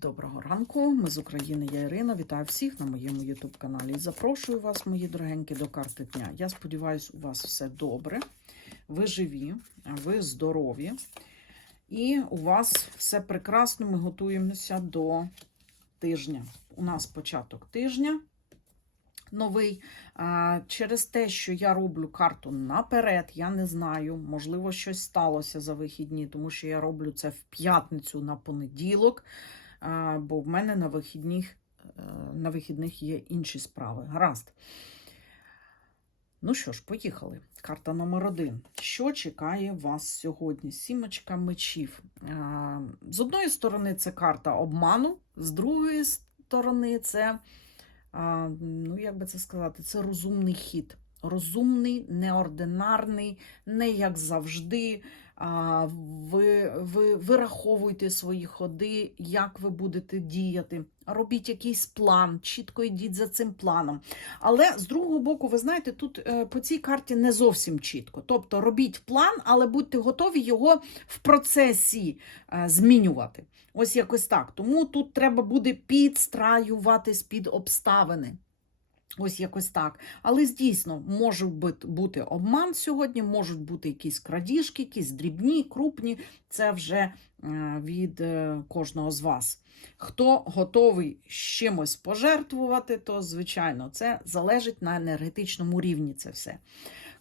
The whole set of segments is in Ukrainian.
Доброго ранку, ми з України, я Ірина. Вітаю всіх на моєму YouTube каналі. Запрошую вас, мої дорогенькі, до карти дня. Я сподіваюся, у вас все добре, ви живі, ви здорові, і у вас все прекрасно. Ми готуємося до тижня. У нас початок тижня новий. Через те, що я роблю карту наперед, я не знаю, можливо, щось сталося за вихідні, тому що я роблю це в п'ятницю на понеділок. Бо в мене на вихідних, е, на вихідних є інші справи. Гаразд. Ну що ж, поїхали. Карта номер один. Що чекає вас сьогодні? Сімочка мечів. З одної сторони, це карта обману, з другої сторони, це, ну як би це сказати, це розумний хід. Розумний, неординарний, не як завжди. Ви, ви вираховуйте свої ходи, як ви будете діяти. Робіть якийсь план, чітко йдіть за цим планом. Але з другого боку, ви знаєте, тут е, по цій карті не зовсім чітко. Тобто робіть план, але будьте готові його в процесі е, змінювати. Ось якось так. Тому тут треба буде підстраюватись під обставини. Ось якось так. Але дійсно може бути- обман сьогодні, можуть бути якісь крадіжки, якісь дрібні, крупні. Це вже е, від е, кожного з вас. Хто готовий з чимось пожертвувати, то звичайно це залежить на енергетичному рівні. Це все.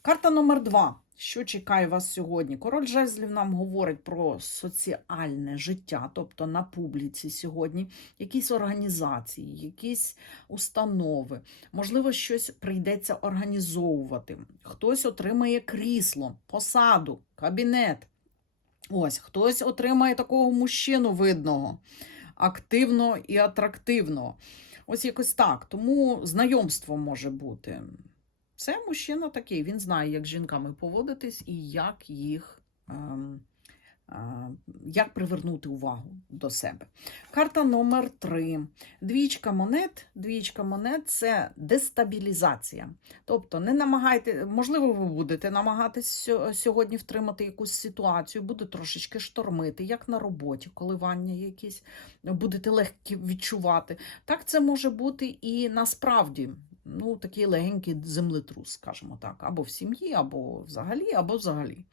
Карта номер два. Що чекає вас сьогодні? Король жезлів нам говорить про соціальне життя, тобто на публіці сьогодні, якісь організації, якісь установи. Можливо, щось прийдеться організовувати. Хтось отримає крісло, посаду, кабінет. Ось, хтось отримає такого мужчину видного, активного і атрактивного. Ось якось так. Тому знайомство може бути. Це мужчина такий, він знає, як з жінками поводитись і як їх. Ем, е, як привернути увагу до себе. Карта номер три. Двічка монет. Двічка монет це дестабілізація. Тобто, не намагайте, можливо, ви будете намагатись сьогодні втримати якусь ситуацію, буде трошечки штормити, як на роботі, коливання якісь будете легкі відчувати. Так це може бути і насправді. Ну, такий легенький землетрус, скажімо так, або в сім'ї, або взагалі, або взагалі.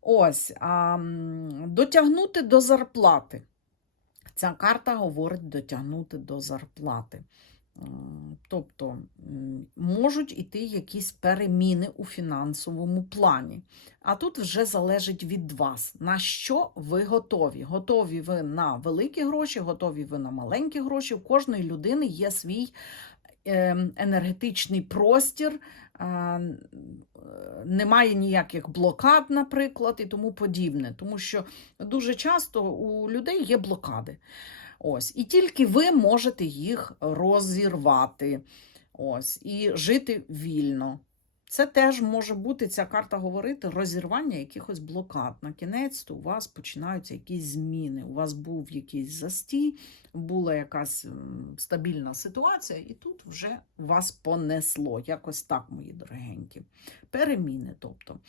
Ось, а, дотягнути до зарплати. Ця карта говорить дотягнути до зарплати. Тобто можуть іти якісь переміни у фінансовому плані. А тут вже залежить від вас, на що ви готові. Готові ви на великі гроші, готові ви на маленькі гроші. У кожної людини є свій енергетичний простір, е, немає ніяких блокад, наприклад, і тому подібне. Тому що дуже часто у людей є блокади. Ось, і тільки ви можете їх розірвати. Ось, і жити вільно. Це теж може бути, ця карта говорити, розірвання якихось блокад. На кінець у вас починаються якісь зміни. У вас був якийсь застій, була якась стабільна ситуація, і тут вже вас понесло. Якось так, мої дорогенькі. Переміни. тобто.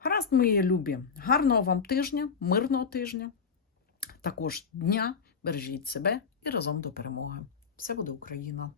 Гаразд, мої любі, гарного вам тижня, мирного тижня, також дня. Бережіть себе і разом до перемоги. Все буде Україна!